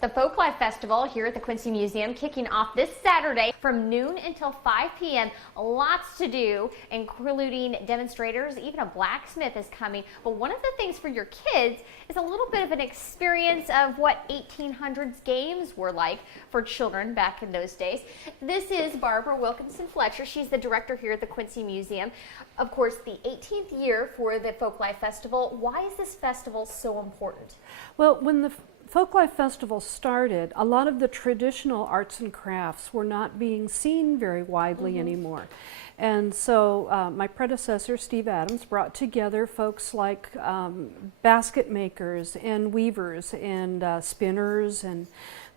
The Folklife Festival here at the Quincy Museum kicking off this Saturday from noon until 5 p.m. Lots to do, including demonstrators. Even a blacksmith is coming. But one of the things for your kids is a little bit of an experience of what 1800s games were like for children back in those days. This is Barbara Wilkinson Fletcher. She's the director here at the Quincy Museum. Of course, the 18th year for the Folklife Festival. Why is this festival so important? Well, when the Folklife Festival started, a lot of the traditional arts and crafts were not being seen very widely anymore. And so my predecessor, Steve Adams, brought together folks like basket makers and weavers and spinners and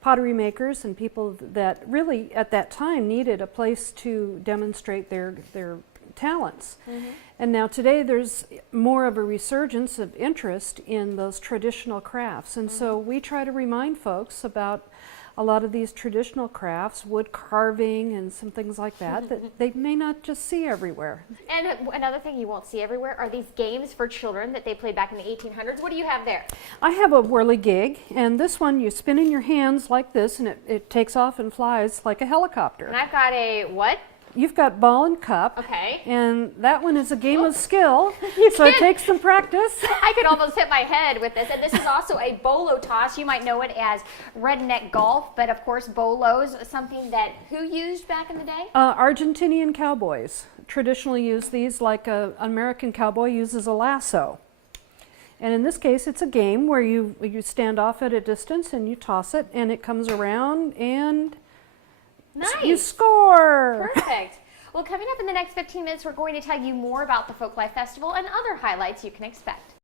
pottery makers and people that really at that time needed a place to demonstrate their talents. And now today there's more of a resurgence of interest in those traditional crafts, and so we try to remind folks about a lot of these traditional crafts, wood carving and some things like that, that they may not just see everywhere. And another thing you won't see everywhere are these games for children that they played back in the 1800s. What do you have there? I have a whirligig, and this one you spin in your hands like this and it takes off and flies like a helicopter. And I've got a what? You've got ball and cup, okay, and that one is a game of skill, so it takes some practice. I could almost hit my head with this. And this is also a bolo toss. You might know it as redneck golf, but of course bolos, something that who used back in the day? Argentinian cowboys traditionally use these like an American cowboy uses a lasso. And in this case, it's a game where you stand off at a distance and you toss it, and it comes around and nice. You score! Perfect. Well, coming up in the next 15 minutes, we're going to tell you more about the Folklife Festival and other highlights you can expect.